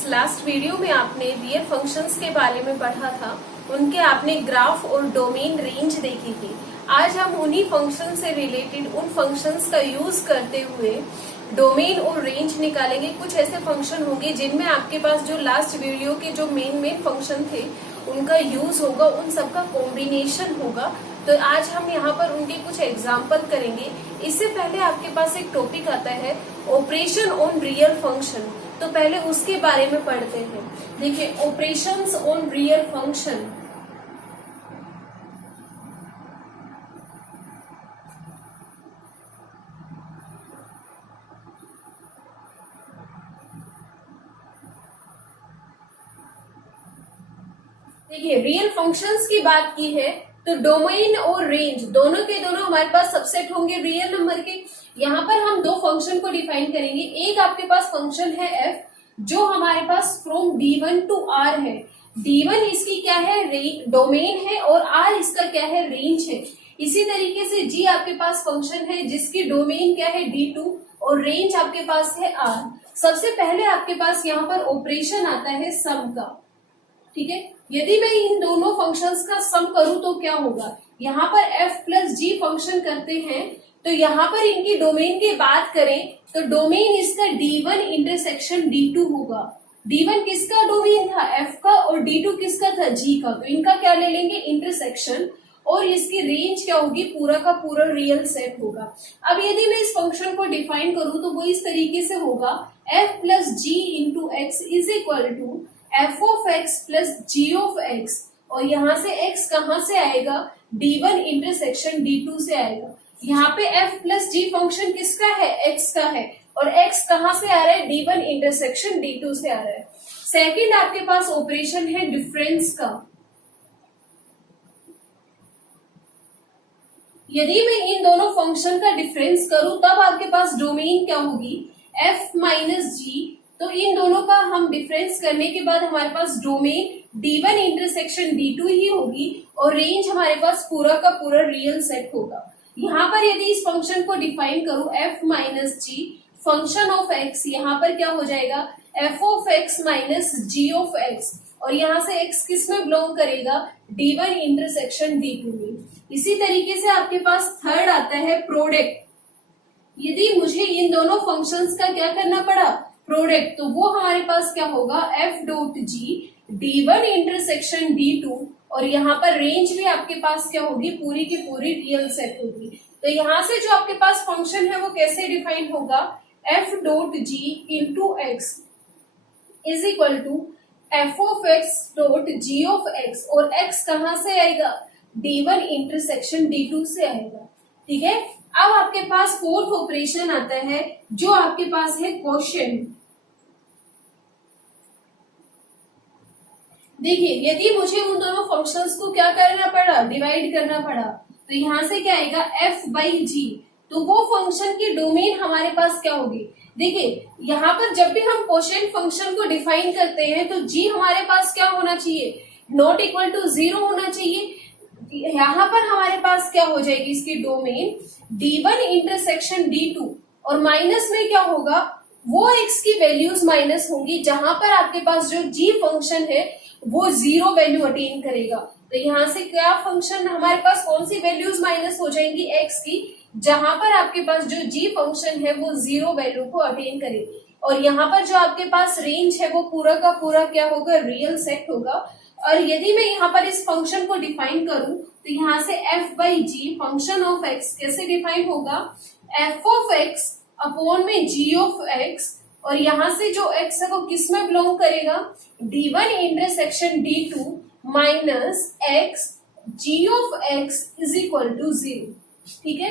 Students, last video में आपने real functions के बारे में पढ़ा था। उनके आपने ग्राफ और डोमेन रेंज देखी थी। आज हम उन्हीं फंक्शन से रिलेटेड उन फंक्शंस का यूज करते हुए डोमेन और रेंज निकालेंगे। कुछ ऐसे फंक्शन होंगे जिनमें आपके पास जो लास्ट वीडियो के जो मेन फंक्शन थे उनका यूज होगा, उन सबका कॉम्बिनेशन होगा। तो आज हम यहाँ पर उनके कुछ एग्जाम्पल करेंगे। इससे पहले आपके पास एक टॉपिक आता है ऑपरेशन ऑन रियल फंक्शन, तो पहले उसके बारे में पढ़ते हैं। देखिए, ऑपरेशंस ऑन रियल फंक्शन। देखिए, रियल फंक्शंस की बात की है तो डोमेन और रेंज दोनों के दोनों हमारे पास सबसेट होंगे रियल नंबर के। यहाँ पर हम दो फंक्शन को डिफाइन करेंगे। एक आपके पास फंक्शन है f, जो हमारे पास फ्रॉम d1 टू r है। d1 इसकी क्या है, डोमेन है, और r इसका क्या है, रेंज है। इसी तरीके से g आपके पास फंक्शन है जिसकी डोमेन क्या है, d2, और रेंज आपके पास है r। सबसे पहले आपके पास यहाँ पर ऑपरेशन आता है सम का। ठीक है, यदि मैं इन दोनों फंक्शंस का सम करूं तो क्या होगा। यहाँ पर f प्लस जी फंक्शन करते हैं, तो यहाँ पर इनकी डोमेन की बात करें तो डोमेन इसका d1 इंटरसेक्शन d2 होगा। d1 किसका डोमेन था, f का, और d2 किसका था, g का। तो इनका क्या ले लेंगे, इंटरसेक्शन, और इसकी रेंज क्या होगी, पूरा का पूरा रियल सेट होगा। अब यदि मैं इस फंक्शन को डिफाइन करूं तो वो इस तरीके से होगा, f plus ji into x is equal to f of x plus g of x, और यहाँ से x कहाँ से आएगा, d1 इंटरसेक्शन d2 से आएगा। यहाँ पे f प्लस g फंक्शन किसका है, x का है, और x कहाँ से आ रहा है, d1 इंटरसेक्शन d2 से आ रहा है। सेकंड आपके पास ऑपरेशन है डिफरेंस का। यदि मैं इन दोनों फंक्शन का डिफरेंस करूं तब आपके पास डोमेन क्या होगी, f माइनस जी। तो इन दोनों का हम डिफरेंस करने के बाद हमारे पास डोमेन d1 इंटरसेक्शन d2 ही होगी, और रेंज हमारे पास पूरा का पूरा रियल सेट होगा। यहाँ पर यदि इस फंक्शन को डिफाइन करूं, f minus G function of x, यहाँ पर क्या हो जाएगा, f of x minus g of x, और यहाँ से x किस में बिलोंग करेगा, d1 इंटरसेक्शन d2 में। इसी तरीके से आपके पास थर्ड आता है प्रोडक्ट। यदि मुझे इन दोनों फंक्शंस का क्या करना पड़ा, प्रोडक्ट, तो वो हमारे पास क्या होगा, f डॉट जी d1 इंटरसेक्शन d2, और यहाँ पर रेंज भी आपके पास क्या होगी, पूरी की पूरी रियल सेट होगी। तो यहाँ से जो आपके पास फंक्शन है वो कैसे डिफाइन होगा, f dot ji into x is equal to f of x dot g of x, और x कहाँ से आएगा, d1 इंटरसेक्शन d2 से आएगा। ठीक है, अब आपके पास फोर्थ ऑपरेशन आता है जो आपके पास है क्वोशिएंट। देखिए, यदि मुझे उन दोनों फंक्शंस को क्या करना पड़ा, डिवाइड करना पड़ा, तो यहाँ से क्या आएगा, f बाई जी। तो वो फंक्शन की डोमेन हमारे पास क्या होगी। देखिए, यहाँ पर जब भी हम क्वोशिएंट फंक्शन को डिफाइन करते हैं तो g हमारे पास क्या होना चाहिए, नॉट इक्वल टू 0 होना चाहिए। यहाँ पर हमारे पास क्या हो जाएगी, इसकी डोमेन d1 इंटरसेक्शन d2, और माइनस में क्या होगा, वो x की वैल्यूज माइनस होंगी जहां पर आपके पास जो g फंक्शन है वो 0 वैल्यू अटेन करेगा। तो यहाँ से क्या फंक्शन हमारे पास, कौन सी वैल्यूज माइनस हो जाएंगी, x की, जहां पर आपके पास जो g फंक्शन है वो 0 वैल्यू को अटेन करेगी। और यहाँ पर जो आपके पास रेंज है वो पूरा का पूरा क्या होगा, रियल सेट होगा। और यदि मैं यहाँ पर इस फंक्शन को डिफाइन करूं तो यहाँ से f by G function of x कैसे डिफाइन होगा, f ऑफ x अपॉन में g ऑफ x, और यहाँ से जो x है वो किस में बिलोंग करेगा, d1 intersection d2 minus x g of x is equal to 0। ठीक है,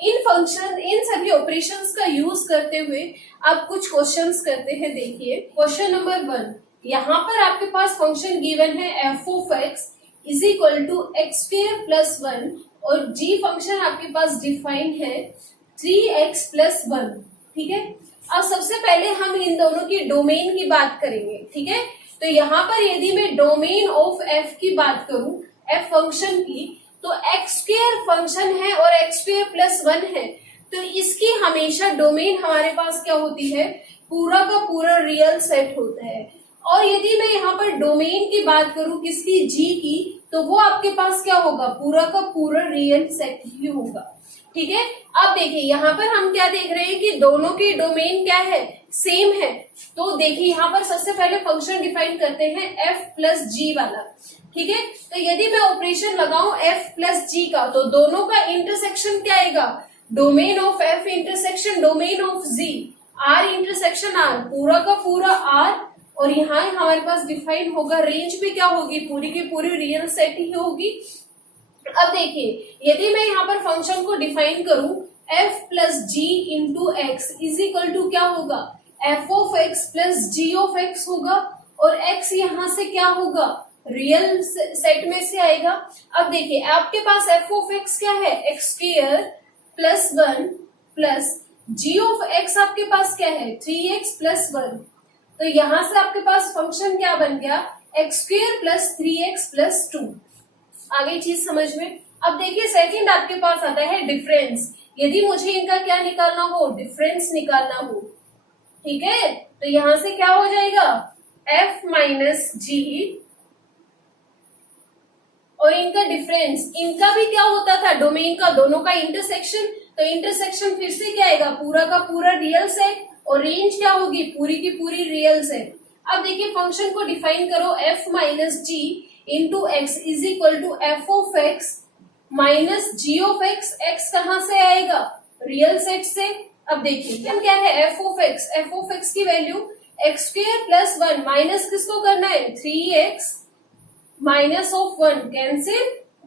इन सभी ऑपरेशंस का यूज करते हुए अब कुछ क्वेश्चंस करते हैं। देखिए, क्वेश्चन नंबर 1, यहाँ पर आपके पास फंक्शन गिवन है f of x is equal to X square plus 1, और g फंक्शन आपके पास डिफाइन है 3x प्लस 1। ठीक है, अब सबसे पहले हम इन दोनों की डोमेन की बात करेंगे। ठीक है, तो यहाँ पर यदि मैं डोमेन ऑफ f की बात करूं, f फंक्शन की, तो एक्स स्क्वायर फंक्शन है और एक्स स्क्वायर प्लस 1 है, तो इसकी हमेशा डोमेन हमारे पास क्या होती है, पूरा का पूरा रियल सेट होता है। और यदि मैं यहाँ पर डोमेन की बात करूं किसकी, जी की, तो वो आपके पास क्या होगा, पूरा का पूरा रियल सेट ही होगा। ठीक है, अब देखिए यहाँ पर हम क्या देख रहे हैं कि दोनों की डोमेन क्या है, सेम है। तो देखिए यहाँ पर सबसे पहले फंक्शन डिफाइन करते हैं एफ प्लस जी वाला। ठीक है, तो यदि मैं ऑपरेशन लगाऊं एफ प्लस जी का, तो दोनों का इंटरसेक्शन क्या आएगा, domain of F intersection domain of G, R intersection R, पूरा का पूरा आर। और यहाँ हमारे पास डिफाइन होगा रेंज भी क्या होगी, पूरी की पूरी रियल सेट ही होगी। अब देखिए यदि मैं यहाँ पर फंक्शन को डिफाइन करूं F plus ji into x is equal to क्या होगा, F of x plus ji of X होगा। और एक्स यहाँ से क्या होगा, रियल सेट में से आएगा। अब देखिए आपके पास एफ ऑफ एक्स क्या है, X square plus 1 plus ji of X आपके पास क्या है, 3x प्लस 1। तो यहां से आपके पास फंक्शन क्या बन गया, x square plus 3x plus 2। आगे चीज समझ में। अब देखिए सेकंड आपके पास आता है डिफरेंस। यदि मुझे इनका क्या निकालना हो, डिफरेंस निकालना हो, ठीक है, तो यहां से क्या हो जाएगा, f माइनस जी और इनका डिफरेंस, इनका भी क्या होता था, डोमेन का दोनों का इंटरसेक्शन। तो इंटरसेक्शन फिर से क्या आएगा, पूरा का पूरा रियल सेट, और रेंज क्या होगी, पूरी की पूरी रियल सेट। अब देखिए फंक्शन को डिफाइन करो f minus ji into x is equal to F of X minus ji of X. X कहां से आएगा, रियल सेट से। अब देखिए क्या है, एफ ऑफ एक्स की value x square plus 1 minus किसको करना है, 3x माइनस ऑफ 1 कैंसिल,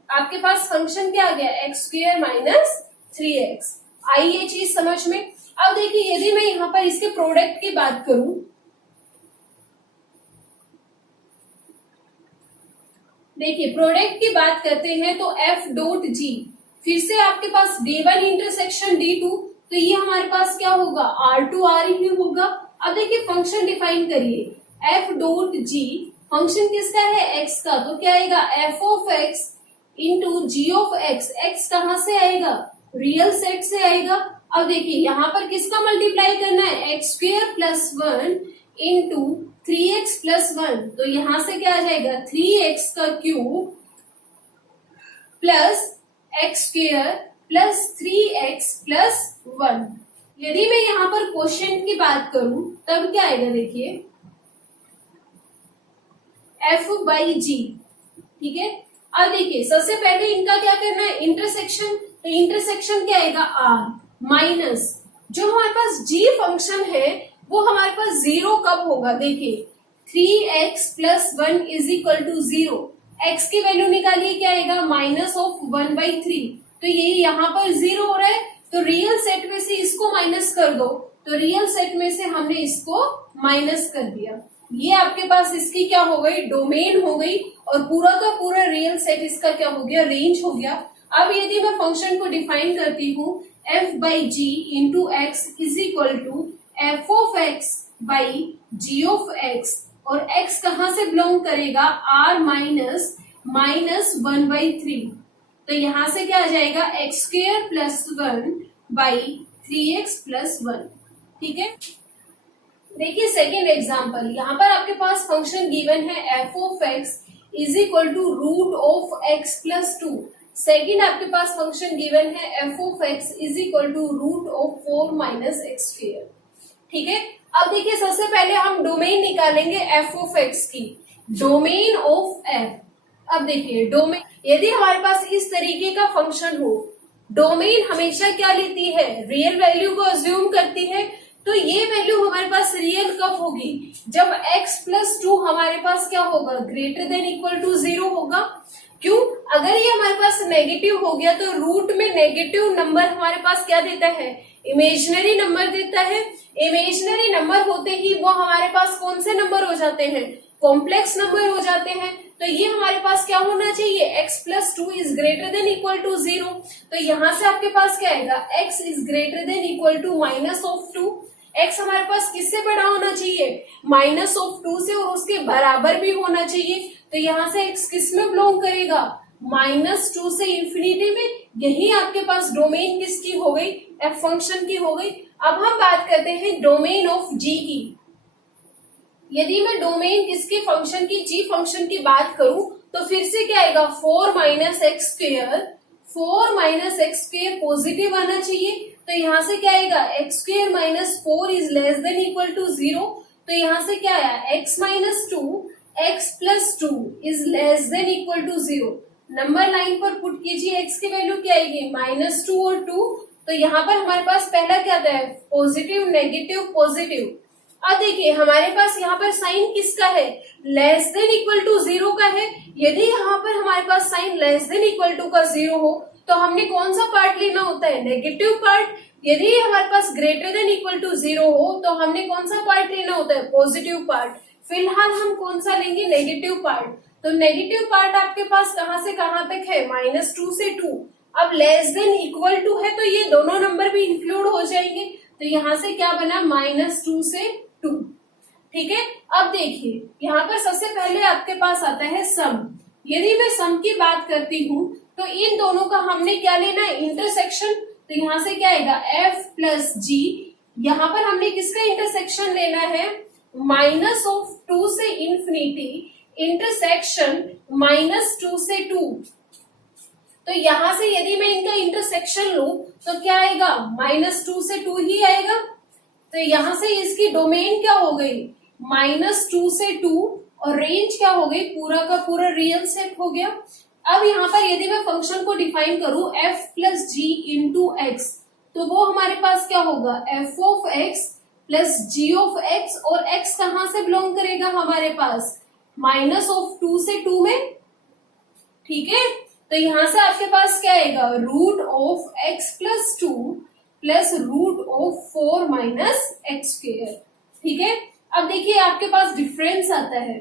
आपके पास फंक्शन क्या आ गया, एक्स स्क्वायर माइनस 3x। आई ये चीज समझ में। अब देखिए यदि मैं यहाँ पर इसके प्रोडक्ट की बात करूं, देखिए प्रोडक्ट की बात करते हैं तो एफ डॉट जी, फिर से आपके पास d1 इंटरसेक्शन d2, तो ये हमारे पास क्या होगा, r2 r ही होगा। अब देखिए फंक्शन डिफाइन करिए, एफ डॉट जी फंक्शन किसका है, x का, तो क्या आएगा, F of X into G of X. X कहां से आएगा, रियल सेट से आएगा। अब देखिए यहाँ पर किसका मल्टीप्लाई करना है, X square plus 1 into 3x plus 1, तो यहां से क्या आ जाएगा, 3x का cube plus x square plus 3x plus 1। यदि मैं यहाँ पर क्वोशिएंट की बात करूं तब क्या आएगा, देखिए f बाई जी। ठीक है, अब देखिए सबसे पहले इनका क्या करना है, इंटरसेक्शन, तो इंटरसेक्शन क्या आएगा, r माइनस जो हमारे पास g फंक्शन है वो हमारे पास जीरो कब होगा, देखिए 3x plus 1 is equal to 0। x की वैल्यू निकालिए, क्या आएगा, माइनस ऑफ 1/3। तो यही यहाँ पर 0 हो रहा है, तो रियल सेट में से इसको माइनस कर दो, तो रियल सेट में से हमने इसको माइनस कर दिया। ये आपके पास इसकी क्या हो गई, डोमेन हो गई, और पूरा का पूरा रियल सेट इसका क्या हो गया, रेंज हो गया। अब यदि मैं फंक्शन को डिफाइन करती हूँ f by G into x is equal to F of X by G of x, और x कहां से बिलोंग करेगा, r माइनस माइनस 1/3। तो यहां से क्या आ जाएगा, X square plus 1 by 3x plus 1। ठीक है, देखिए सेकेंड एग्जाम्पल, यहाँ पर आपके पास फंक्शन गिवन है F of x is equal to root of x plus 2। Second आपके पास फंक्शन गिवन है F of x is equal to root of 4 minus x square. ठीक है, अब देखिए सबसे पहले हम डोमेन निकालेंगे एफ ऑफ एक्स की, डोमेन ऑफ एफ। अब देखिए डोमेन, यदि हमारे पास इस तरीके का फंक्शन हो, डोमेन हमेशा क्या लेती है, रियल वैल्यू को अज्यूम करती है। तो ये वैल्यू हमारे पास रियल कब होगी, जब x प्लस 2 हमारे पास क्या होगा, ग्रेटर देन इक्वल टू 0 होगा। क्यों, अगर ये हमारे पास नेगेटिव हो गया तो रूट में नेगेटिव नंबर हमारे पास क्या देता है, इमेजिनरी नंबर देता है। इमेजिनरी नंबर होते ही वो हमारे पास कौन से नंबर हो जाते हैं, कॉम्प्लेक्स नंबर हो जाते हैं। तो ये हमारे पास क्या होना चाहिए, x plus 2 is greater than equal to 0। तो यहाँ से आपके पास क्या आएगा, x is greater than equal to minus of 2। x हमारे पास किससे बड़ा होना चाहिए, माइनस ऑफ 2 से, और उसके बराबर भी होना चाहिए। तो यहाँ से x किस में बिलोंग करेगा, माइनस 2 से इंफिनिटी में। यही आपके पास डोमेन किसकी हो गई, f फंक्शन की हो गई। अब हम बात करते हैं डोमेन ऑफ जी की। यदि मैं डोमेन किसके फंक्शन की, जी फंक्शन की बात करूं तो फिर से क्या आएगा, 4 minus x square. 4 minus x square positive आना चाहिए, तो यहाँ से क्या आएगा, x square minus 4 is less than equal to 0। तो यहाँ से क्या आया, x minus 2 x plus 2 is less than equal to 0। Number line पर पुट कीजिए, एक्स की वैल्यू क्या आएगी, माइनस 2 और 2। तो यहाँ पर हमारे पास पहला क्या आता है, पॉजिटिव नेगेटिव पॉजिटिव। अब देखिए हमारे पास यहाँ पर साइन किसका है, लेस देन इक्वल टू 0 का है। यदि यहाँ पर हमारे पास sign less than equal to का 0 हो तो हमने कौन सा पार्ट लेना होता है, नेगेटिव पार्ट। यदि हमारे पास ग्रेटर देन इक्वल टू 0 हो तो हमने कौन सा पार्ट लेना होता है, पॉजिटिव पार्ट। फिलहाल हम कौन सा लेंगे, नेगेटिव पार्ट। तो नेगेटिव पार्ट आपके पास कहां से कहां तक है, माइनस 2 से 2। अब लेस देन इक्वल टू है तो ये दोनों नंबर भी इंक्लूड हो जाएंगे। तो यहाँ से क्या बना, माइनस 2 से 2। ठीक है। अब देखिए यहाँ पर सबसे पहले आपके पास आता है सम। यदि मैं सम की बात करती हूँ तो इन दोनों का हमने क्या लेना है, इंटरसेक्शन। तो यहाँ से क्या आएगा, एफ प्लस जी। यहाँ पर हमने किसका इंटरसेक्शन लेना है, माइनस ऑफ 2 से इंफिनिटी इंटरसेक्शन माइनस 2 से 2। तो यहाँ से यदि मैं इनका इंटरसेक्शन लूं तो क्या आएगा, माइनस 2 से 2 ही आएगा। तो यहाँ से इसकी डोमेन क्या हो गई, माइनस 2 से 2, और रेंज क्या हो गई, पूरा का पूरा रियल सेट हो गया। अब यहाँ पर यदि मैं फंक्शन को डिफाइन करूं एफ प्लस जी इंटू एक्स, तो वो हमारे पास क्या होगा, F of x plus ji of x. और एक्स कहां से बिलोंग करेगा हमारे पास, माइनस ऑफ 2 से 2 में। ठीक है। तो यहां से आपके पास क्या आएगा, root of x plus 2 plus root of 4 minus x square. ठीक है। अब देखिए आपके पास डिफरेंस आता है,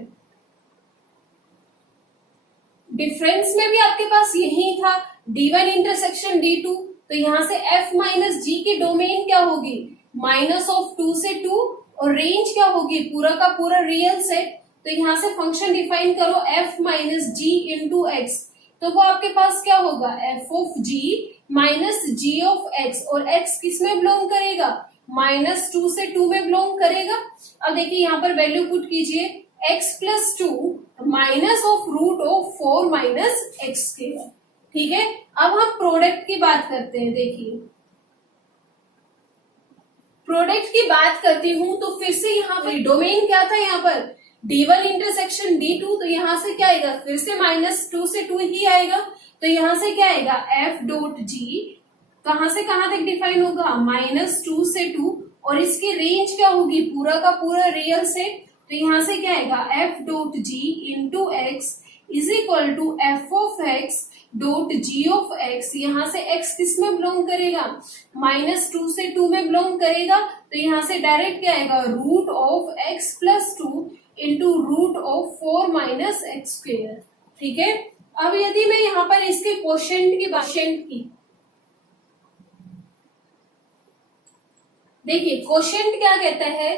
डिफरेंस में भी आपके पास यही था, D1 इंटरसेक्शन D2। तो यहाँ से f माइनस जी की डोमेन क्या होगी, माइनस ऑफ 2 से 2, और रेंज क्या होगी, पूरा का पूरा रियल सेट। तो यहाँ से फंक्शन डिफाइन करो f माइनस जी इंटू एक्स, तो वो आपके पास क्या होगा, f of g minus ji of x। और x किस में बिलोंग करेगा, माइनस 2 से 2 में बिलोंग करेगा। अब देखिए यहाँ पर वैल्यू पुट कीजिए, x plus 2 minus of root of 4 minus x square. ठीक है। अब हम प्रोडक्ट की बात करते हैं। देखिए प्रोडक्ट की बात करती हूं तो फिर से यहाँ पर डोमेन क्या था, यहाँ पर D1 इंटरसेक्शन D2। तो यहाँ से क्या आएगा, फिर से माइनस 2 से 2 ही आएगा। तो यहाँ से क्या आएगा, f डॉट जी कहां से कहां तक डिफाइन होगा, माइनस 2 से 2, और इसकी रेंज क्या होगी, पूरा का पूरा रियल सेट। तो यहाँ से क्या आएगा, f dot ji into x is equal to F of x dot g of x. यहाँ से x किस में बिलोंग करेगा, माइनस 2 से 2 में बिलोंग करेगा। तो यहाँ से डायरेक्ट क्या आएगा, root of x plus 2 into root of 4 minus x square. ठीक है। अब यदि मैं यहाँ पर इसके क्वोशिएंट की देखिए, क्वोशिएंट क्या कहता है,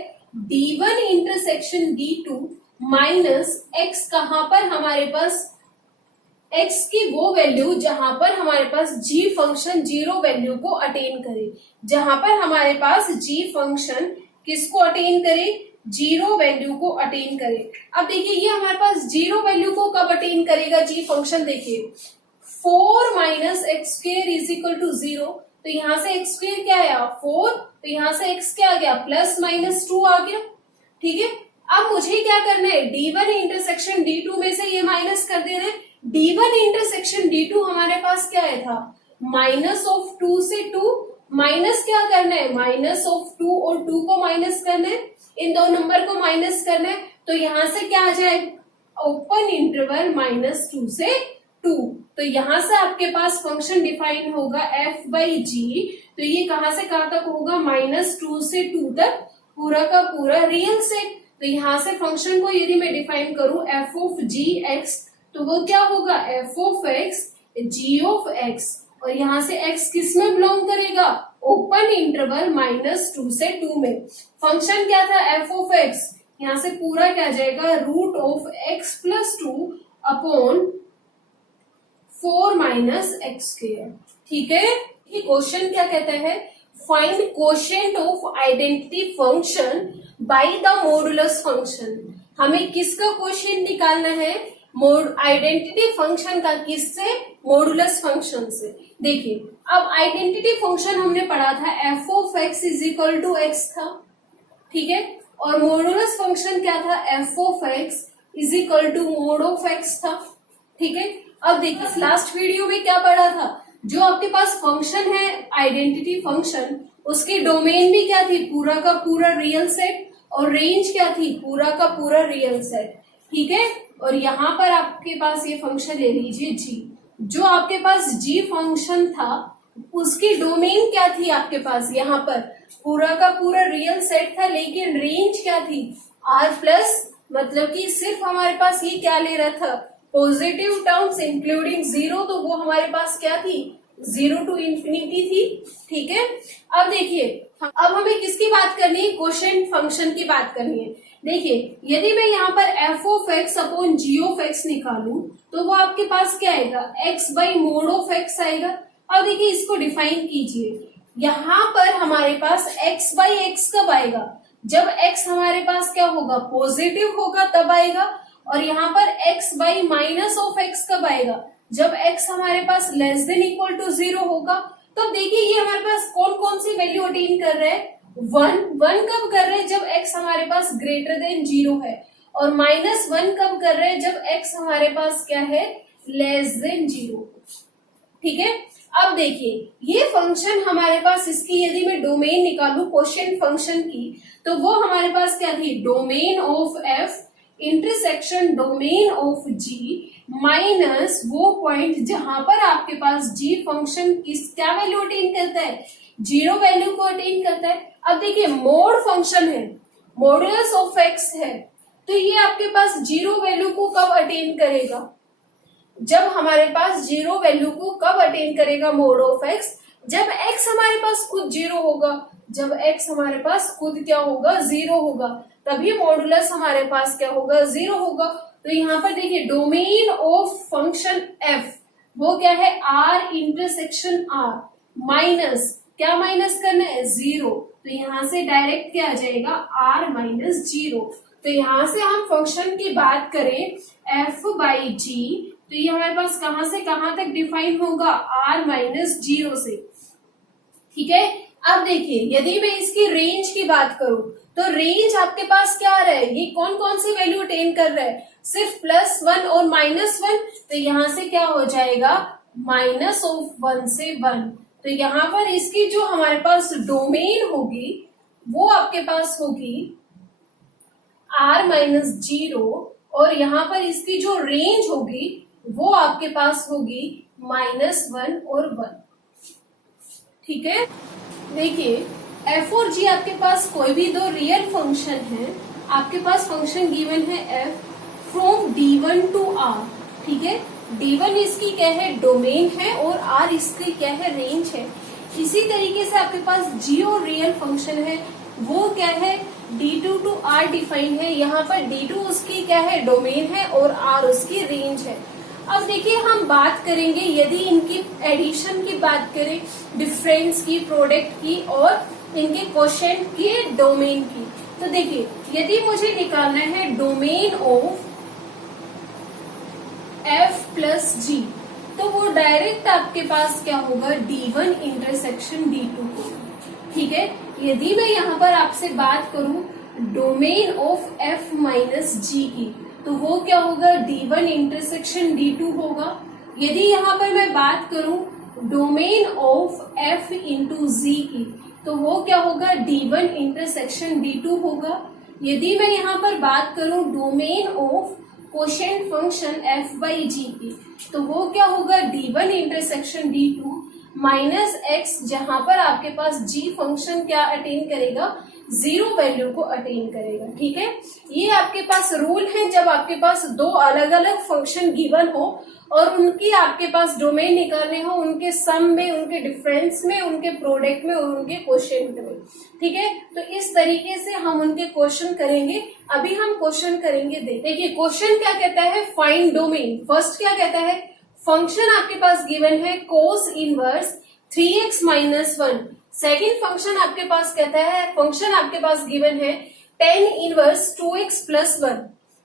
D1 intersection D2 minus x, कहां पर हमारे पास x की वो वैल्यू जहां पर हमारे पास g फंक्शन 0 वैल्यू को अटेन करे, जहां पर हमारे पास g फंक्शन किसको अटेन करे, 0 वैल्यू को अटेन करे। अब देखिए ये हमारे पास 0 वैल्यू को कब अटेन करेगा g फंक्शन, देखिए 4 minus x square is equal to 0। तो यहाँ से एक्स स्क्वेयर क्या आया, 4। तो यहाँ से x क्या आ गया, प्लस माइनस 2 आ गया। ठीक है। अब मुझे क्या करना है, D1 इंटरसेक्शन D2 में से ये माइनस कर देना है। D1 इंटरसेक्शन D2 हमारे पास क्या आया था, माइनस ऑफ 2 से 2, माइनस क्या करना है, माइनस ऑफ 2 और 2 को माइनस करना है, इन दो नंबर को माइनस करना है। तो यहाँ से क्या आ जाए, ओपन इंटरवल माइनस 2 से 2। तो यहाँ से आपके पास फंक्शन डिफाइन होगा f बाई जी। तो ये कहां से कहां तक होगा, माइनस 2 से 2 तक, पूरा का पूरा रियल सेट। तो यहाँ से फंक्शन को यदि मैं डिफाइन करूं f ऑफ जी एक्स, तो वो क्या होगा, f of x g of x. और यहाँ से x किस में बिलोंग करेगा, ओपन इंटरवल माइनस 2 से 2 में। फंक्शन क्या था, f ऑफ एक्स, यहाँ से पूरा क्या जाएगा, root of x plus 2 upon 4 minus x square. ठीक है। ये क्वेश्चन क्या कहता है, find quotient of identity function by the modulus function. हमें किसका कोशेंट निकालना है? आइडेंटिटी फंक्शन का। किससे? मॉडुलस फंक्शन से। देखिए अब आइडेंटिटी फंक्शन हमने पढ़ा था f of x is equal to x था, ठीक है, और मॉडुलस फंक्शन क्या था? F of x is equal to mod of x था, ठीक है। अब देखिए लास्ट वीडियो में क्या पढ़ा था? जो आपके पास फंक्शन है आइडेंटिटी फंक्शन, उसकी डोमेन भी क्या थी? पूरा का पूरा रियल सेट, और रेंज क्या थी? पूरा का पूरा रियल सेट, ठीक है। और यहाँ पर आपके पास ये फंक्शन ले लीजिए जी। जो आपके पास जी फंक्शन था उसकी डोमेन क्या थी? आपके पास यहाँ पर पूरा का पूरा रियल सेट था, लेकिन रेंज क्या थी? आर प्लस, मतलब कि सिर्फ हमारे पास ये क्या ले रहा था? पॉजिटिव टर्म्स इंक्लूडिंग जीरो, तो वो हमारे पास क्या थी? 0 to इंफिनिटी थी, ठीक है। अब देखिए अब हमें किसकी बात करनी है? कोशेंट फंक्शन की बात करनी है। देखिए यदि मैं यहाँ पर f of x upon g of x निकालू तो वो आपके पास क्या आएगा? X by mod of x आएगा। अब देखिए इसको डिफाइन कीजिए। यहाँ पर हमारे पास एक्स बाई एक्स कब आएगा? जब एक्स हमारे पास क्या होगा? पॉजिटिव होगा तब आएगा। और यहाँ पर x by minus of x कब आएगा? जब x हमारे पास लेस देन इक्वल टू 0 होगा। तो देखिए ये हमारे पास कौन कौन सी वैल्यू अटेन कर रहे हैं? 1 कब कर रहे हैं? जब x हमारे पास ग्रेटर देन 0 है। और -1 कब कर रहे हैं? जब x हमारे पास क्या है? लेस देन 0, ठीक है। अब देखिए ये फंक्शन हमारे पास, इसकी यदि मैं डोमेन निकालू कोशेंट फंक्शन की, तो वो हमारे पास क्या थी? Domain of f intersection domain of g minus वो पॉइंट जहां पर आपके पास g फंक्शन किस क्या वैल्यू अटेन करता है? 0 वैल्यू को अटेन करता है। अब देखिए मोड फंक्शन है, मॉडुलस ऑफ x है, तो ये आपके पास 0 वैल्यू को कब अटेन करेगा? जब हमारे पास 0 वैल्यू को कब अटेन करेगा मोड ऑफ x? जब x हमारे पास खुद 0 होगा। जब x हमारे पास खुद क्या होगा? 0 होगा, तभी मॉडुलस हमारे पास क्या होगा? 0 होगा। तो यहाँ पर देखिए डोमेन ऑफ फंक्शन f वो क्या है? r इंटरसेक्शन r माइनस, क्या माइनस करना है? 0। तो यहाँ से डायरेक्ट क्या आ जाएगा? r minus 0। तो यहाँ से हम फंक्शन की बात करें f बाई जी, तो ये हमारे पास कहां से कहां तक डिफाइन होगा? r माइनस 0 से, ठीक है। अब देखिए यदि मैं इसकी रेंज की बात करूं तो रेंज आपके पास क्या आ रहा है? ये कौन कौन सी वैल्यू अटेन कर रहा है? सिर्फ +1 और -1। तो यहां से क्या हो जाएगा? माइनस ऑफ 1 से 1। तो यहाँ पर इसकी जो हमारे पास डोमेन होगी वो आपके पास होगी r माइनस 0, और यहाँ पर इसकी जो रेंज होगी वो आपके पास होगी -1 और 1, ठीक है। देखिए f और g आपके पास कोई भी दो रियल फंक्शन है। आपके पास फंक्शन गिवन है f from d1 to r, ठीक है। d1 इसकी क्या है? डोमेन है, और r इसकी क्या है? रेंज है। इसी तरीके से आपके पास g और रियल फंक्शन है, वो क्या है? d2 टू r डिफाइन है। यहाँ पर d2 उसकी क्या है? डोमेन है, और r उसकी रेंज है। अब देखिए हम बात करेंगे यदि इनकी एडिशन की बात करें, डिफरेंस की, प्रोडक्ट की, और इनके कोशेंट की, डोमेन की। तो देखिए यदि मुझे निकालना है डोमेन ऑफ f प्लस जी, तो वो डायरेक्ट आपके पास क्या होगा? d1 इंटरसेक्शन d2 होगा, ठीक है। यदि मैं यहाँ पर आपसे बात करूं डोमेन ऑफ f माइनस जी की, तो वो क्या होगा? d1 इंटरसेक्शन d2 होगा। यदि यहाँ पर मैं बात करूं डोमेन ऑफ f इंटू जी की, तो वो क्या होगा? d1 इंटरसेक्शन d2 होगा। यदि मैं यहाँ पर बात करूं domain of quotient function f by G की, तो वो क्या होगा? d1 intersection d2 minus x, जहां पर आपके पास g फंक्शन क्या अटेन करेगा? 0 वैल्यू को अटेन करेगा, ठीक है। ये आपके पास रूल है जब आपके पास दो अलग अलग फंक्शन गिवन हो और उनकी आपके पास डोमेन निकालने हो, उनके सम में, उनके डिफरेंस में, उनके प्रोडक्ट में और उनके कोशेंट में, ठीक है। तो इस तरीके से हम उनके क्वेश्चन करेंगे। अभी हम क्वेश्चन करेंगे। देखिए क्वेश्चन क्या कहता है? Find domain. फर्स्ट क्या कहता है? फंक्शन आपके पास गिवन है cos inverse 3x minus 1 second function आपके पास कहता है, फंक्शन आपके पास गिवन है tan इनवर्स 2x प्लस 1।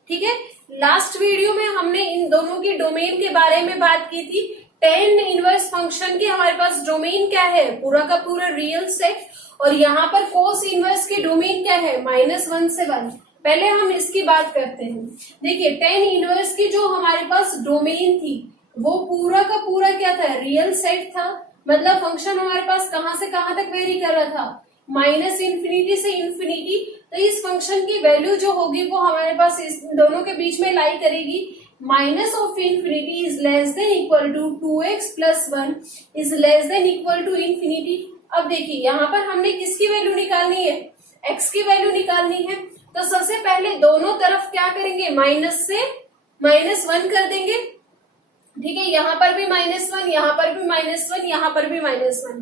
ठीक है, लास्ट वीडियो में हमने इन दोनों की डोमेन के बारे में बात की थी। tan इनवर्स फंक्शन की हमारे पास डोमेन क्या है, पूरा का पूरा रियल सेट, और यहाँ पर कोस इनवर्स की डोमेन क्या है, -1 से 1। पहले हम इसकी बात करते हैं। देखिए tan इनवर्स की जो हमारे पास डोमेन थी वो पूरा का पूरा क्या था, रियल सेट था। मतलब फंक्शन हमारे पास कहां से कहां तक वेरी कर रहा था, -इन्फिनिटी से इन्फिनिटी। तो इस फंक्शन की वैल्यू जो होगी वो हमारे पास इस दोनों के बीच में लाई करेगी। Minus of infinity is less than equal to 2x plus 1 is less than equal to infinity. अब देखिए यहाँ पर हमने किसकी वैल्यू निकालनी है, x की वैल्यू निकालनी है। तो सबसे पहले दोनों तरफ क्या करेंगे, माइनस से -1 कर देंगे। ठीक है, यहाँ पर भी -1, यहाँ पर भी -1, यहाँ पर भी -1।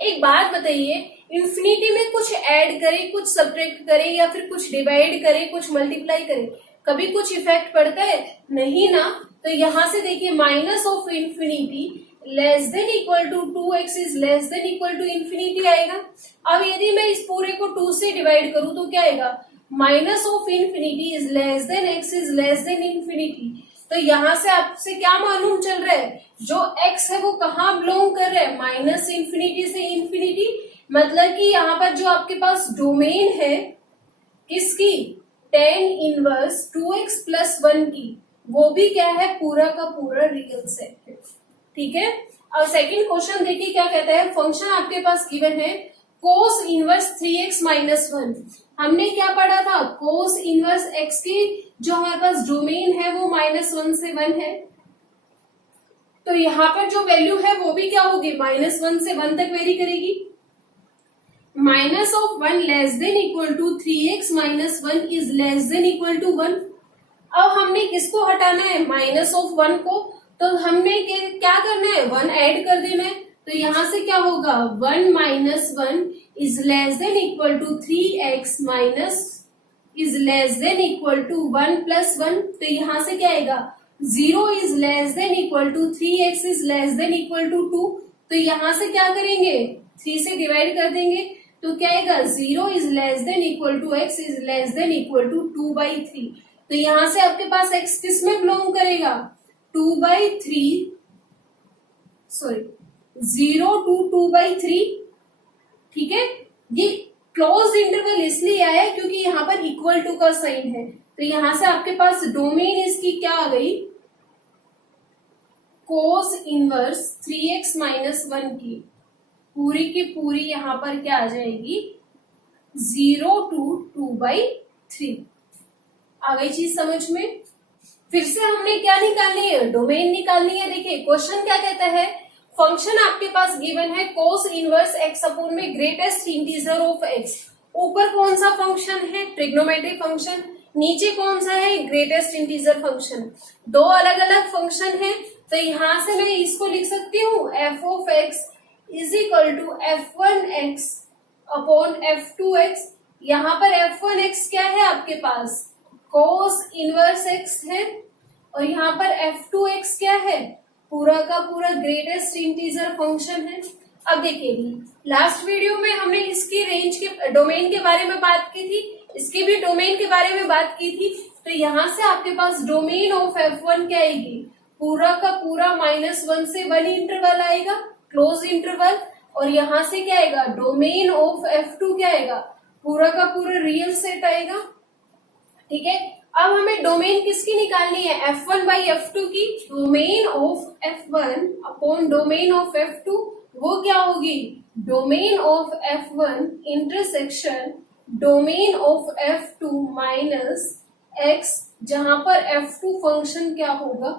एक बात बताइए, इन्फिनिटी में कुछ ऐड करें, कुछ सब्ट्रैक्ट करें, या फिर कुछ डिवाइड करें, कुछ मल्टीप्लाई करें, कभी कुछ इफेक्ट पड़ता है, नहीं ना। तो यहाँ से देखिए minus of infinity less than equal to 2x is less than equal to infinity आएगा। अब यदि मैं इस पूरे को 2 से डिवाइड करूं तो क्या आएगा, minus of infinity is less then x is less then infinity. तो यहाँ से आपसे क्या मालूम चल रहा है, जो x है वो कहाँ बिलोंग कर रहा है, -इन्फिनिटी से इन्फिनिटी। मतलब कि यहाँ पर जो आपके पास डोमेन है किसकी, tan इनवर्स 2x प्लस 1 की, वो भी क्या है, पूरा का पूरा रियल सेट है। ठीक है, अब सेकंड क्वेश्चन देखिए क्या कहता है। फंक्शन आपके पास गिवन है cos इनवर्स 3x माइनस 1। हमने क्या पढ़ा था, cos इनवर्स x की जो हमारे पास डोमेन है वो -1 से 1 है। तो यहाँ पर जो वैल्यू है वो भी क्या होगी, -1 से 1 तक वेरी करेगी। Minus of 1 less than equal to 3x minus 1 is less than equal to 1। अब हमने किसको हटाना है, माइनस ऑफ 1 को। तो हमने क्या करना है, 1 ऐड कर देना है। तो यहाँ से क्या होगा, 1 minus 1 is less than equal to 3x minus is less than equal to 1 plus 1। तो यहाँ से क्या आएगा, 0 is less than equal to 3x is less than equal to 2। तो यहाँ से क्या करेंगे, 3 से डिवाइड कर देंगे। तो क्या आएगा, 0 is less than equal to x is less than equal to 2/3। तो यहाँ से आपके पास x किस में बिलोंग करेगा, 2/3, सॉरी 0 to 2/3। ठीक है, ये क्लोज इंटरवल इसलिए आया क्योंकि यहाँ पर इक्वल टू का साइन है। तो यहाँ से आपके पास डोमेन इसकी क्या आ गई, cos इनवर्स 3x माइनस 1 की पूरी की पूरी यहाँ पर क्या आ जाएगी, 0 to 2/3। आ गई चीज समझ में। फिर से हमने क्या निकालनी है, डोमेन निकालनी है। देखिए क्वेश्चन क्या कहता है, फंक्शन आपके पास गिवन है cos इनवर्स x अपॉन में ग्रेटेस्ट इंटीजर ऑफ x। ऊपर कौन सा फंक्शन है, ट्रिग्नोमेट्रिक फंक्शन, नीचे कौन सा है, ग्रेटेस्ट इंटीजर फंक्शन। दो अलग अलग फंक्शन है। तो यहाँ से मैं इसको लिख सकती हूँ f of x is equal to f1x upon f2x। यहाँ पर f1x क्या है आपके पास, cos इनवर्स x है, और यहाँ पर f2x क्या है, पूरा का पूरा ग्रेटेस्ट इंटीजर फंक्शन है। अब देखिए लास्ट वीडियो में हमने इसकी रेंज के डोमेन के बारे में बात की थी, इसके भी डोमेन के बारे में बात की थी। तो यहाँ से आपके पास डोमेन ऑफ f1 क्या आएगी, पूरा का पूरा -1 से 1 इंटरवल आएगा, क्लोज इंटरवल। और यहाँ से क्या आएगा, डोमेन ऑफ f2 क्या आएगा, पूरा का पूरा रियल सेट आएगा। ठीक है, अब हमें डोमेन किसकी निकालनी है, f1 बाई f2 की। Domain of f1 upon domain of f2 वो क्या होगी, domain of f1 intersection domain of f2 minus x, जहां पर f2 फंक्शन क्या होगा,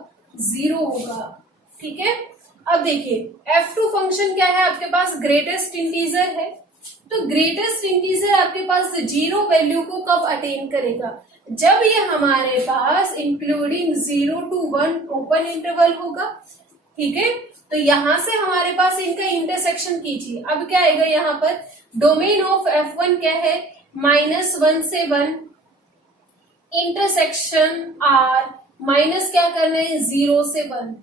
0 होगा। ठीक है, अब देखिए f2 फंक्शन क्या है आपके पास, ग्रेटेस्ट इंटीजर है। तो ग्रेटेस्ट इंटीजर आपके पास 0 वैल्यू को कब अटेन करेगा, जब ये हमारे पास इंक्लूडिंग 0 to 1 ओपन इंटरवल होगा। ठीक है, तो यहां से हमारे पास इनका इंटरसेक्शन कीजिए। अब क्या आएगा, यहाँ पर डोमेन ऑफ f1 क्या है, -1 से 1 इंटरसेक्शन r माइनस क्या करना है, 0 से 1।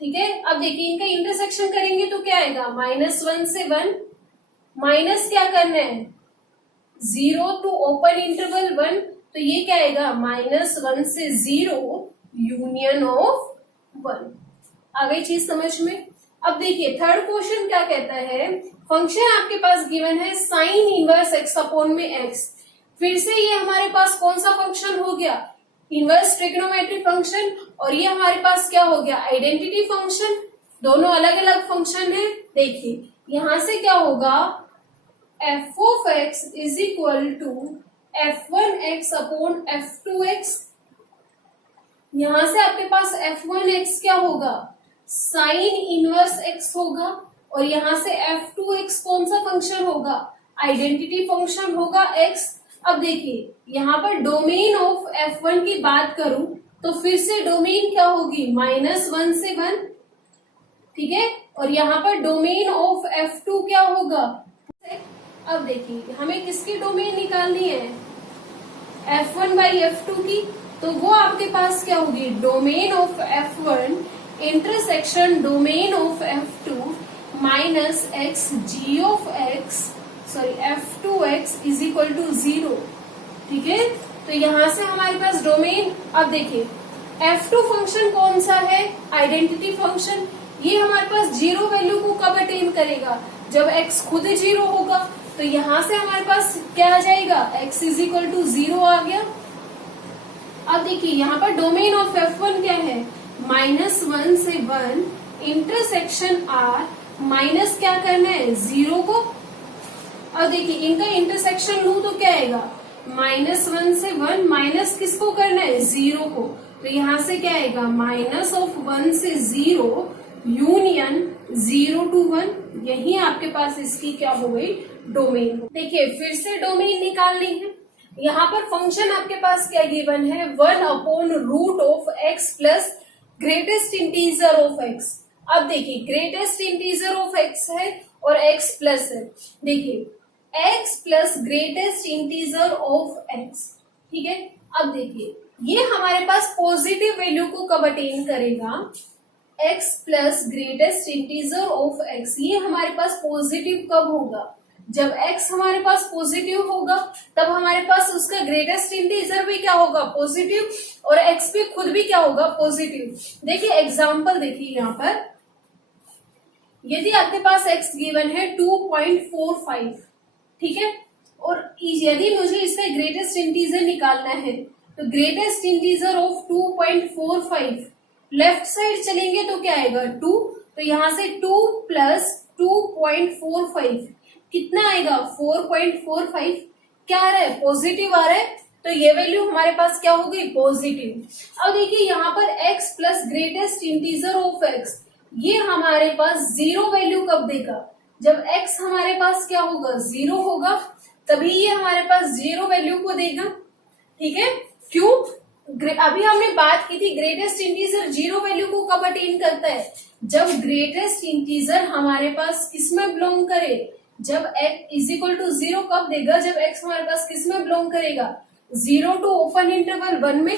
ठीक है, अब देखिए इनका इंटरसेक्शन करेंगे तो क्या आएगा, -1 से 1 माइनस क्या करना है, 0 टू ओपन इंटरवल 1, तो ये क्या आएगा -1 से 0 यूनियन ऑफ 1। आ गई चीज समझ में। अब देखिए थर्ड क्वेश्चन क्या कहता है, फंक्शन आपके पास गिवन है साइन इनवर्स एक्स अपॉन में एक्स। फिर से ये हमारे पास कौन सा फंक्शन हो गया, इनवर्स ट्रिग्नोमेट्रिक फंक्शन, और ये हमारे पास क्या हो गया, आइडेंटिटी फंक्शन। दोनों अलग अलग फंक्शन है। देखिए यहां से क्या होगा, F of x is equal to f1x upon f2x। यहां से आपके पास f1x क्या होगा, साइन इनवर्स x होगा, और यहां से f2x कौन सा फंक्शन होगा, आइडेंटिटी फंक्शन होगा x। अब देखिए यहाँ पर डोमेन ऑफ f1 की बात करूं तो फिर से डोमेन क्या होगी, -1 से 1, ठीक है, और यहाँ पर डोमेन ऑफ f2 क्या होगा। अब देखिए हमें किसकी डोमेन निकालनी है, f1 बाई f2 की, तो वो आपके पास क्या होगी, domain of f1 intersection domain of f2 minus x g of x sorry f2x is equal to 0, ठीक है। तो यहां से हमारे पास डोमेन, अब देखिए f2 फंक्शन कौन सा है, आइडेंटिटी फंक्शन। ये हमारे पास 0 वैल्यू को कब अटेन करेगा, जब x खुद 0 होगा। तो यहां से हमारे पास क्या आ जाएगा, x इज इक्वल टू 0 आ गया। अब देखिए यहाँ पर डोमेन ऑफ f1 क्या है, -1 से 1 इंटरसेक्शन r, माइनस क्या करना है 0 को। अब देखिए इनका इंटरसेक्शन लूं तो क्या आएगा, -1 से 1 माइनस किसको करना है, 0 को। तो यहां से क्या आएगा, -1 से 0 यूनियन 0 टू 1। यही आपके पास इसकी क्या हो गई, डोमेन। देखिए फिर से डोमेन निकालनी है। यहाँ पर फंक्शन आपके पास क्या गिवन है, 1 upon root of x plus greatest integer of x। अब देखिए ग्रेटेस्ट इंटीजर ऑफ x है और x प्लस है। देखिए x plus greatest integer of x, ठीक है। अब देखिए ये हमारे पास पॉजिटिव वैल्यू को कब अटेन करेगा, x plus greatest integer of x, ये हमारे पास पॉजिटिव कब होगा, जब x हमारे पास पॉजिटिव होगा तब हमारे पास उसका ग्रेटेस्ट इंटीजर भी क्या होगा, पॉजिटिव, और x भी खुद भी क्या होगा, पॉजिटिव। देखिए एग्जांपल देखिए यहाँ पर, यदि आपके पास x गिवन है 2.45, ठीक है, और यदि मुझे इसका ग्रेटेस्ट इंटीजर निकालना है तो greatest integer of 2.45 left side चलेंगे तो क्या आएगा 2, तो यहां से 2 प्लस 2.45 कितना आएगा 4.45, क्या आ रहा है, पॉजिटिव आ रहा है। तो ये वैल्यू हमारे पास क्या हो गई, पॉजिटिव। अब देखिए यहाँ पर x plus greatest integer of x, ये हमारे पास 0 वैल्यू कब देगा, जब x हमारे पास क्या होगा, 0 होगा, तभी ये हमारे पास 0 वैल्यू को देगा, ठीक है। क्यों, अभी हमने बात की थी ग्रेटेस्ट इंटीजर 0 वैल्यू को कब अटेन करता है, जब ग्रेटेस्ट इंटीजर हमारे पास किसमें बिलोंग करे, जब x इज इक्वल टू 0 कब देगा, जब x हमारे पास किसमें बिलोंग करेगा, 0 टू ओपन इंटरवल 1 में।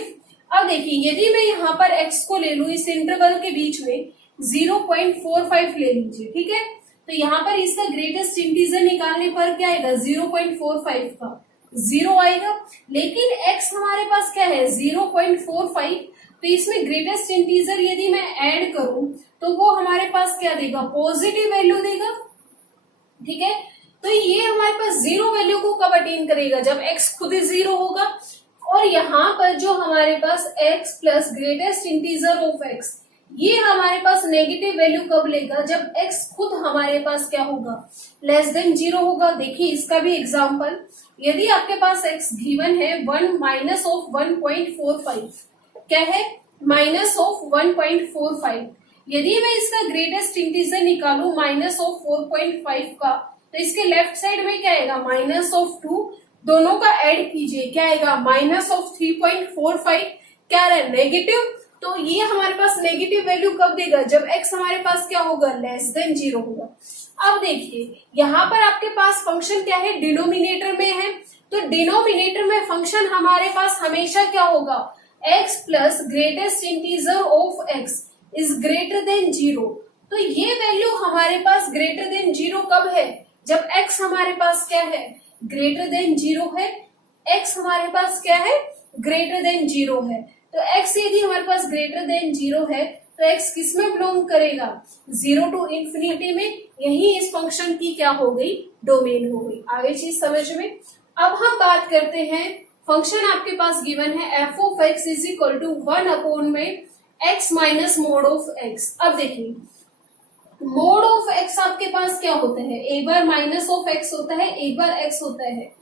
अब देखिए यदि मैं यहाँ पर x को ले लू इस इंटरवल के बीच में 0.45 ले लीजिए, ठीक है, तो यहाँ पर इसका ग्रेटेस्ट इंटीजर निकालने पर क्या आएगा, 0.45 का 0 आएगा, लेकिन x हमारे पास क्या है 0.45, तो इसमें ग्रेटेस्ट इंटीजर यदि मैं ऐड करूं तो वो हमारे पास क्या देगा, पॉजिटिव वैल्यू देगा, ठीक है। तो ये हमारे पास 0 वैल्यू को कब अटेन करेगा, जब x खुद 0 होगा, और यहाँ पर जो हमारे पास x plus greatest integer of x, ये हमारे पास नेगेटिव वैल्यू कब लेगा, जब x खुद हमारे पास क्या होगा, लेस देन 0 होगा। देखिए इसका भी एग्जांपल, यदि आपके पास x गिवन है 1 माइनस ऑफ 1.45, क्या है, माइनस ऑफ 1.45, यदि मैं इसका ग्रेटेस्ट इंटीजर निकालू माइनस ऑफ 4.5 का, तो इसके लेफ्ट साइड में क्या आएगा, माइनस ऑफ 2, दोनों का ऐड कीजिए क्या आएगा, माइनस ऑफ 3.45, क्या रहा है, नेगेटिव। तो ये हमारे पास नेगेटिव वैल्यू कब देगा, जब x हमारे पास क्या होगा, लेस देन 0 होगा। अब देखिए यहाँ पर आपके पास फंक्शन क्या है, डिनोमिनेटर में है, तो डिनोमिनेटर में फंक्शन हमारे पास हमेशा क्या होगा, x plus greatest integer of x is greater then 0। तो ये वैल्यू हमारे पास ग्रेटर देन 0 कब है, जब x हमारे पास क्या है, ग्रेटर देन 0 है, x हमारे पास क्या है, ग्रेटर देन 0 है। तो x यदि हमारे पास ग्रेटर देन 0 है तो x किस में बिलोंग करेगा, 0 टू इंफिनिटी में। यही इस फंक्शन की क्या हो गई, डोमेन हो गई। आगे चीज समझ में। अब हम बात करते हैं, फंक्शन आपके पास गिवन है F of x is equal to 1 upon में x minus mod of x। अब देखिए मोड ऑफ x आपके पास क्या होता है, एक बार माइनस ऑफ x होता है, एक बार x होता है।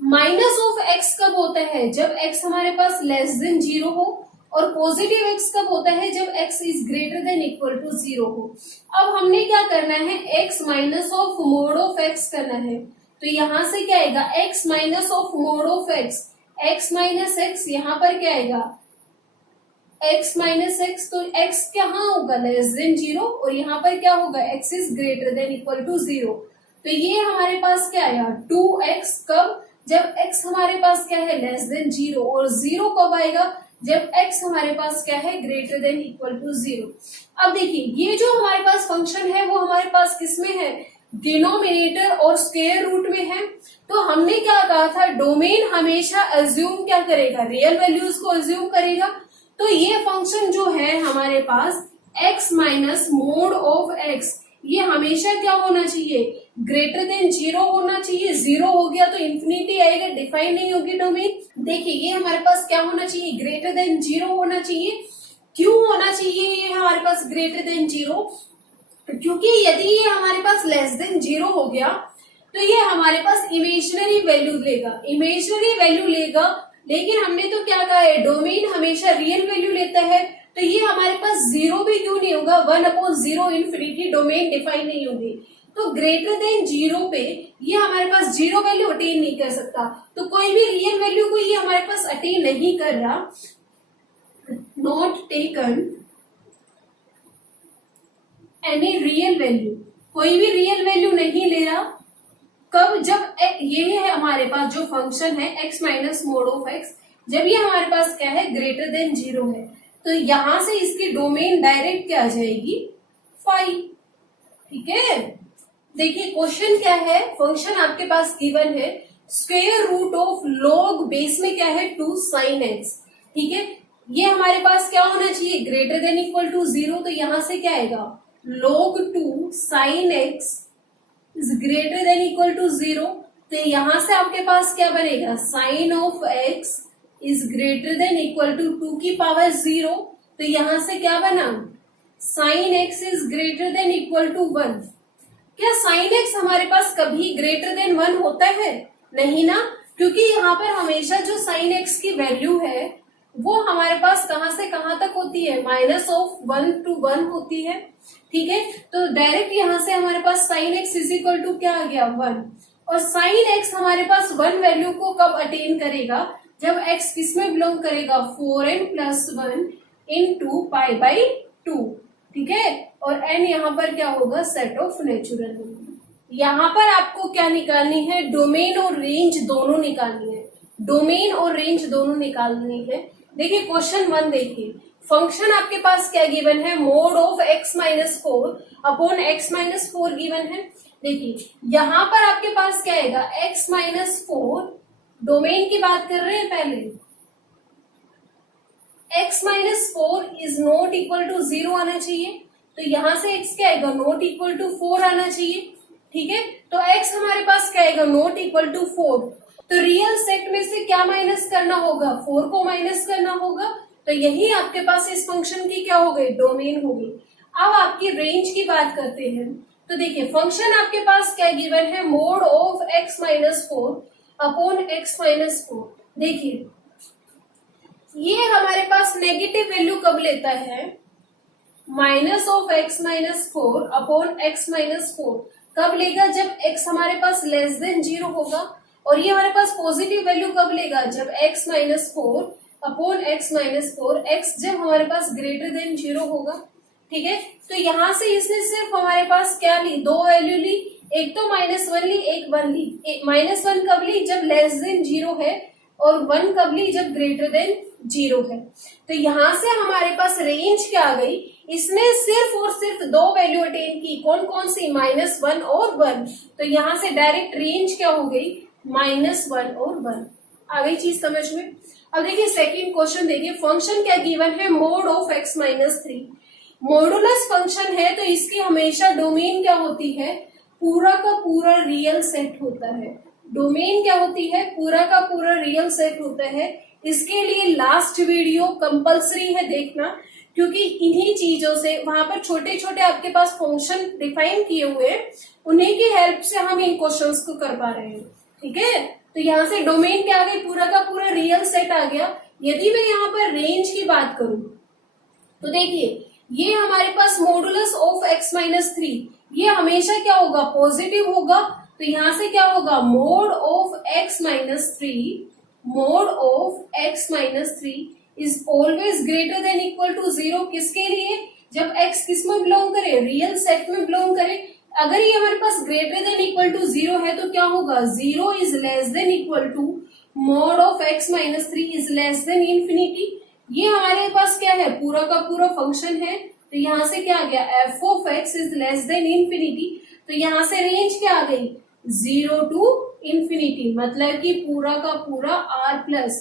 माइनस ऑफ x कब होता है, जब x हमारे पास लेस देन 0 हो, और पॉजिटिव x कब होता है, जब x is greater than equal to 0 हो। अब हमने क्या करना है, x minus of mod of x करना है। तो यहां से क्या आएगा, x minus of mod of x minus x, यहाँ पर क्या आएगा x माइनस एक्स। तो x कहाँ होगा, लेस देन 0, और यहाँ पर क्या होगा, x is greater than equal to 0। तो ये हमारे पास क्या आया 2x, कब, जब x हमारे पास क्या है, लेस देन 0, और 0 कब आएगा, जब x हमारे पास क्या है, ग्रेटर देन इक्वल टू 0। अब देखिए ये जो हमारे पास फंक्शन है वो हमारे पास किसमें है, डिनोमिनेटर और स्क्वायर रूट में है। तो हमने क्या कहा था, डोमेन हमेशा अज्यूम क्या करेगा, रियल वैल्यूज को अज्यूम करेगा। तो ये फंक्शन जो है हमारे पास x minus mod of x, ये हमेशा क्या होना चाहिए, ग्रेटर देन 0 होना चाहिए। 0 हो गया तो इंफिनिटी आएगा, डिफाइन नहीं होगी डोमेन। देखिए ये हमारे पास क्या होना चाहिए, ग्रेटर देन 0 होना चाहिए। क्यों होना चाहिए ये हमारे पास ग्रेटर देन 0, क्योंकि यदि ये हमारे पास लेस देन 0 हो गया तो ये हमारे पास इमेजिनरी वैल्यू लेगा, इमेजिनरी वैल्यू लेगा। लेकिन हमने तो क्या कहा है, डोमेन हमेशा रियल वैल्यू लेता है। तो ये हमारे पास 0 भी क्यों नहीं होगा, 1 अपॉन 0 इंफिनिटी, डोमेन डिफाइन नहीं होगी। तो ग्रेटर देन 0 पे ये हमारे पास 0 वैल्यू अटेन नहीं कर सकता। तो कोई भी रियल वैल्यू को ये हमारे पास अटेन नहीं कर रहा, not taken any real value, कोई भी रियल वैल्यू नहीं ले रहा। कब, जब ये है हमारे पास जो फंक्शन है x minus mod of x, जब ये हमारे पास क्या है, ग्रेटर देन 0 है। तो यहां से इसकी डोमेन डायरेक्ट क्या आ जाएगी, 5। ठीक है, देखिए क्वेश्चन क्या है, फंक्शन आपके पास गिवन है square root of log base में क्या है 2 sin x। ठीक है, ये हमारे पास क्या होना चाहिए, ग्रेटर देन इक्वल टू 0। तो यहां से क्या आएगा, log 2 sin x is greater than equal to 0। तो यहां से आपके पास क्या बनेगा, sine of x is greater than equal to 2 की पावर 0। तो यहां से क्या बना, sine x is greater than equal to 1। क्या साइन x हमारे पास कभी ग्रेटर देन 1 होता है, नहीं ना, क्योंकि यहाँ पर हमेशा जो साइन x की वैल्यू है वो हमारे पास कहां से कहां तक होती है, माइनस ऑफ 1 टू 1 होती है। ठीक है, तो डायरेक्ट यहां से हमारे पास sine x is equal to क्या आ गया, 1। और साइन एक्स हमारे पास 1 वैल्यू को कब अटेन करेगा, जब एक्स किसमें बिलोंग करेगा, 4n plus 1 into pi by 2। ठीक है, और n यहाँ पर क्या होगा, सेट ऑफ नेचुरल नंबर। यहाँ पर आपको क्या निकालनी है, डोमेन और रेंज दोनों निकालनी है, डोमेन और रेंज दोनों निकालनी है। देखिए क्वेश्चन 1 देखिए, फंक्शन आपके पास क्या गिवन है, mode of x minus 4 upon x minus 4 given है। देखिए यहां पर आपके पास क्या आएगा, x माइनस 4, डोमेन की बात कर रहे हैं पहले, x minus 4 is not equal to 0 आना चाहिए। तो यहां से x क्या आएगा, नॉट इक्वल टू 4 आना चाहिए। ठीक है, तो x हमारे पास क्या आएगा, नॉट इक्वल टू 4। तो रियल सेट में से क्या माइनस करना होगा, 4 को माइनस करना होगा। तो यही आपके पास इस फंक्शन की क्या हो गई, डोमेन होगी। अब आपकी रेंज की बात करते हैं। तो देखिए फंक्शन आपके पास क्या गिवन है, mode of x minus 4 upon x minus 4। देखिए ये हमारे पास नेगेटिव वैल्यू कब लेता है, minus of x minus 4 upon x minus 4 कब लेगा, जब x हमारे पास लेस देन 0 होगा। और ये हमारे पास पॉजिटिव वैल्यू कब लेगा, जब x minus 4 upon x minus 4, x जब हमारे पास ग्रेटर देन 0 होगा। ठीक है, तो यहां से इसने सिर्फ हमारे पास क्या ली, 2 वैल्यू ली, एक तो -1 ली, एक 1 ली। -1 कब ली, जब लेस देन 0 है, और 1 कब ली, जब ग्रेटर देन 0 है। तो यहां से हमारे पास रेंज क्या आ गई, इसने सिर्फ और सिर्फ दो वैल्यू अटेन की, कौन कौन सी, -1 और 1। तो यहां से डायरेक्ट रेंज क्या हो गई, -1 और 1। आ गई चीज समझ में। अब देखिए सेकंड क्वेश्चन देखिए, फंक्शन क्या गिवन है, mode of x-3। Modulus function है तो इसकी हमेशा डोमेन क्या होती है, पूरा का पूरा रियल सेट होता है। डोमेन क्या होती है, पूरा का पूरा रियल सेट होता है। इसके लिए लास्ट वीडियो कंपलसरी है देखना, क्योंकि इन्हीं चीजों से वहां पर छोटे छोटे आपके पास फंक्शन डिफाइन किए हुए हैं, उन्हीं की हेल्प से हम इन क्वेश्चंस को कर पा रहे हैं। ठीक है, तो यहाँ से डोमेन क्या आ गई, पूरा का पूरा रियल सेट आ गया। यदि मैं यहाँ पर रेंज की बात करूं तो देखिए ये हमारे पास मॉडुलस ऑफ x-3, ये हमेशा क्या होगा, पॉजिटिव होगा। तो यहां से क्या होगा, mod of x-3, mod of x-3 is always greater than equal to 0। किसके लिए, जब x किस में बिलोंग करे, रियल सेट में बिलोंग करे। अगर ये हमारे पास ग्रेटर देन इक्वल टू 0 है तो क्या होगा, 0 is less than equal to mod of x-3 is less than infinity. ये हमारे पास क्या है, पूरा का पूरा फंक्शन है। तो यहां से क्या आ गया, f of x is less than infinity. तो यहां से रेंज क्या आ गई, 0 टू इंफिनिटी, मतलब कि पूरा का पूरा r प्लस